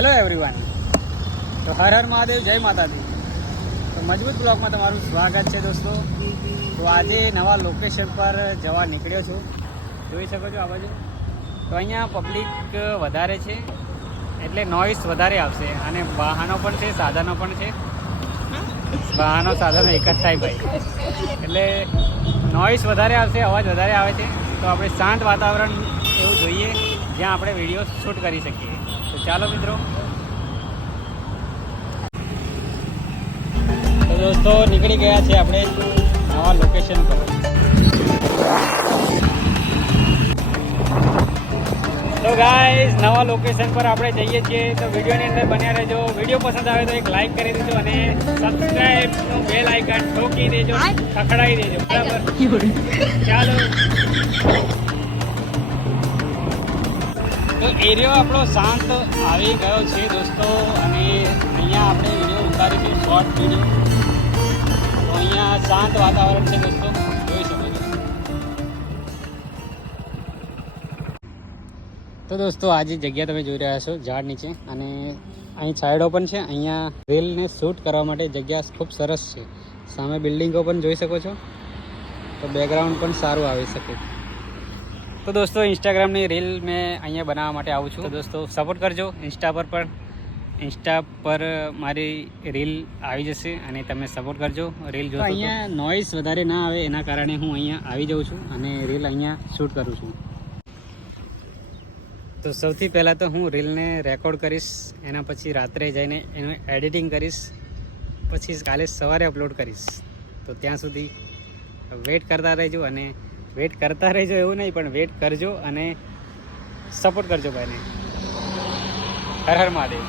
Hello everyone, તો હર હર મહાદેવ, જય માતાજી। તો મજબૂત બ્લોગમાં તમારું સ્વાગત છે દોસ્તો। તો આજે નવા લોકેશન પર જવા નીકળ્યો છું। જોઈ શકો છો આ બાજુ। તો અહીંયા પબ્લિક વધારે છે એટલે નોઇસ વધારે આવશે અને વાહનો પણ છે, સાધનો પણ છે। વાહનો સાધનો એક જ થાય ભાઈ, એટલે નોઇસ વધારે આવશે, અવાજ વધારે આવે છે। તો આપણે શાંત વાતાવરણ એવું જોઈએ જ્યાં આપણે વિડીયો શૂટ કરી શકીએ। તો ચાલો મિત્રો। તો દોસ્તો નીકળી ગયા છે આપણે નવા લોકેશન પર। તો ગાઈઝ નવા લોકેશન પર આપણે જઈએ છીએ, તો વિડીયોની અંદર બન્યા રહેજો। વિડીયો પસંદ આવે તો એક લાઈક કરી દેજો અને સબસ્ક્રાઈબનું બેલ આઇકન ઠોકી દેજો, ખખડાવી દેજો, બરાબર? ચાલો। તો એરિયો આપણો શાંત આવી ગયો છે દોસ્તો, અને અહીંયા આપણે વિડીયો ઉતારીશું, શોર્ટ વિડીયો। તો અહીંયા શાંત વાતાવરણ છે દોસ્તો, જોઈ શકો છો। તો દોસ્તો આ જે જગ્યા તમે જોઈ રહ્યા છો ઝાડ નીચે, અને અહીં સાઈડો પણ છે। અહીંયા રીલને શૂટ કરવા માટે જગ્યા ખૂબ સરસ છે। સામે બિલ્ડિંગો પણ જોઈ શકો છો, તો બેકગ્રાઉન્ડ પણ સારું આવી શકે। તો દોસ્તો ઇન્સ્ટાગ્રામની રીલ મેં અહીંયા બનાવવા માટે આવું છું, તો દોસ્તો સપોર્ટ કરજો। ઇન્સ્ટા પર મારી રીલ આવી જશે અને તમે સપોર્ટ કરજો રીલ જોતો। અહીંયા નોઇસ વધારે ના આવે એના કારણે હું અહીંયા આવી જાઉં છું અને રીલ અહીંયા શૂટ કરું છું। તો સૌથી પહેલાં તો હું રીલને રેકોર્ડ કરીશ, એના પછી રાત્રે જઈને એનું એડિટિંગ કરીશ, પછી કાલે સવારે અપલોડ કરીશ। તો ત્યાં સુધી વેઇટ કરતા રહેજો, અને વેઇટ કરતા રહેજો એવું નહીં પણ વેઇટ કરજો અને સપોર્ટ કરજો ભાઈને। હર હર મહાદેવ।